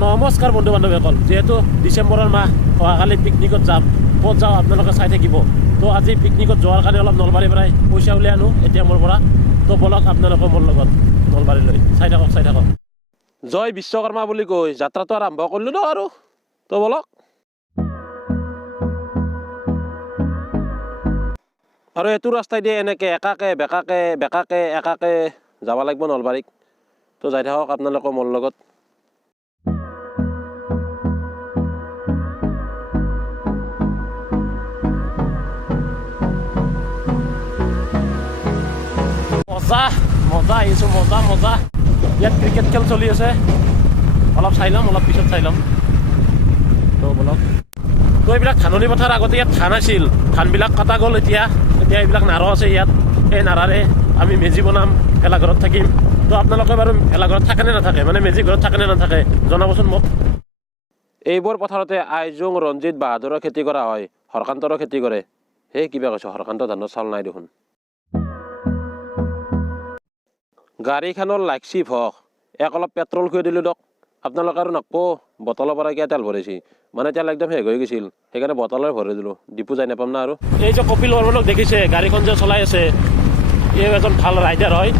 নমস্কাৰ বন্ধু বান্ধৱীসকল, যিহেতু ডিচেম্বৰৰ মাহ অহাকালি পিকনিকত যাম, ক'ত যাওঁ আপোনালোকে চাই থাকিব। তো আজি পিকনিকত যোৱাৰ কাৰণে অলপ নলবাৰীৰ পৰাই পইচা উলিয়াই আনো ATM-ৰ পৰা। তো বলক আপোনালোকে মোৰ লগত নলবাৰীলৈ চাই থাকক। জয় বিশ্বকৰ্মা বুলি কৈ যাত্ৰাটো আৰম্ভ কৰিলোঁ ন আৰু। তো বলক। আৰু এইটো ৰাস্তাই দিয়ে এনেকৈ একাকে বেকাকে যাব লাগিব নলবাৰীক। তো যাই থাকক আপোনালোকে মোৰ লগত। মজা আহিছোঁ, মজা। ইয়াত ক্ৰিকেট খেল চলি আছে, অলপ চাই ল'ম, অলপ পিছত চাই ল'ম। তো বলক। তো এইবিলাক ধাননি পথাৰ আগতে ইয়াত ধান আছিল, ধানবিলাক কটা গ'ল। এতিয়া এইবিলাক নাৰ আছে ইয়াত। এই নাৰাৰে আমি মেজি বনাম, ভেলাঘৰত থাকিম। তো আপোনালোকে বাৰু ভেলাঘৰত থাকে নে নাথাকে, মানে মেজি ঘৰত থাকে নে নাথাকে জনাবচোন মোক। এইবোৰ পথাৰতে আইজোং, ৰঞ্জিত, বাহাদুৰৰ খেতি কৰা হয়, হৰকান্তৰো খেতি কৰে। সেই কিবা কৈছোঁ, হৰকান্ত ধানৰ চাউল নাই দেখোন। গাড়ীখনৰ লাগছি ভক, অলপ পেট্ৰল খুৱাই দিলোঁ দিয়ক। আপোনালোকে আৰু নকব বটলৰ পৰা কিয় তেল ভৰাইছি, মানে তেল একদম শেষ হৈ গৈছিল, সেইকাৰণে বটলৰ ভৰাই দিলোঁ। ডিপু যাই নাপাম না আৰু। এই যে কপিল বৰ্মনক দেখিছে, গাড়ীখন যে চলাই আছে, এই এজন ভাল ৰাইডাৰ হয়,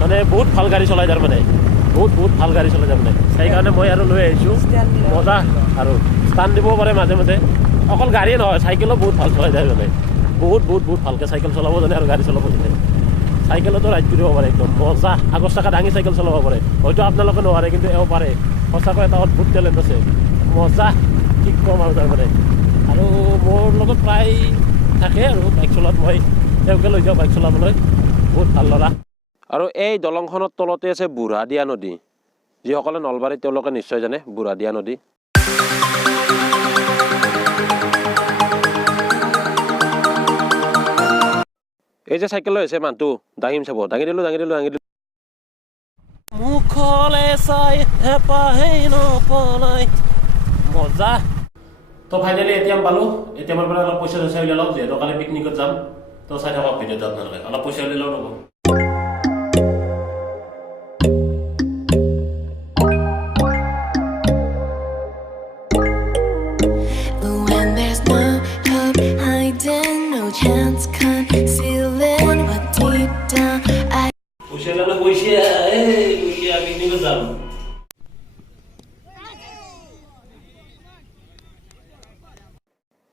মানে বহুত ভাল গাড়ী চলাই তাৰ মানে, বহুত ভাল গাড়ী চলাই তাৰ মানে। সেইকাৰণে মই আৰু লৈ আহিছোঁ। মজা আৰু ষ্টাণ্ড দিবও পাৰে মাজে মাজে। অকল গাড়ীয়ে নহয়, চাইকেলো বহুত ভাল চলাই যায় মানে। বহুত ভালকৈ চাইকেল চলাব জানে আৰু গাড়ী চলাব জানে। চাইকেলতো ৰাইড কৰিব পাৰে, একদম মজা। আগৰ চাকা দাঙি চাইকেল চলাব পাৰে, হয়তো আপোনালোকে নোৱাৰে, কিন্তু এও পাৰে। সঁচাকৈ এটা অদ্ভুত টেলেণ্ট আছে, মজা। কি ক'ম আৰু তাৰমানে। আৰু মোৰ লগত প্ৰায় থাকে আৰু বাইক চলোৱাত, মই তেওঁকে লৈ যাওঁ বাইক চলাবলৈ। বহুত ভাল ল'ৰা। আৰু এই দলংখনৰ তলতে আছে বুঢ়াদিয়া নদী। যিসকলে নলবাৰীত তেওঁলোকে নিশ্চয় জানে বুঢ়াদিয়া নদী। এই যে চাইকেল লৈ আছে মানুহটো, দাঙিম চাব, দাঙি দিলোঁ। মুখলে চাই হেঁপাহেই নপলাই, মজা। তো ফাইনেলি ATM পালোঁ। ATM-ৰ পৰা অলপ পইচা উলিয়াই লওঁ, যিহেতু কালি পিকনিকত যাম। তো চাই থাকক ভিডিঅ'টো আপোনালোকে। অলপ পইচা উলিয়াই লওঁ ৰ'ব।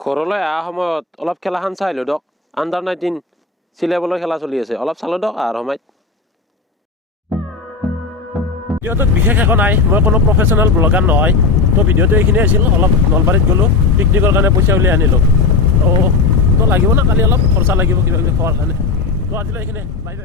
ঘৰলৈ অহা সময়ত অলপ খেলাখন চাই আহিলোঁ দিয়ক। Under-19 চিলেবলৈ খেলা চলি আছে, অলপ চালোঁ দিয়ক অহাৰ সময়ত। ভিডিঅ'টোত বিশেষ একো নাই, মই কোনো প্ৰফেচনেল ব্লগাৰ নহয়। তো ভিডিঅ'টো এইখিনিয়ে আছিল। অলপ নলবাৰীত গ'লোঁ, পিকনিকৰ কাৰণে পইচা উলিয়াই আনিলোঁ। তো লাগিব না, কালি অলপ খৰচা লাগিব কিবা কিবি খোৱাৰ কাৰণে। তো আজিলৈ এইখিনিয়ে, বাই।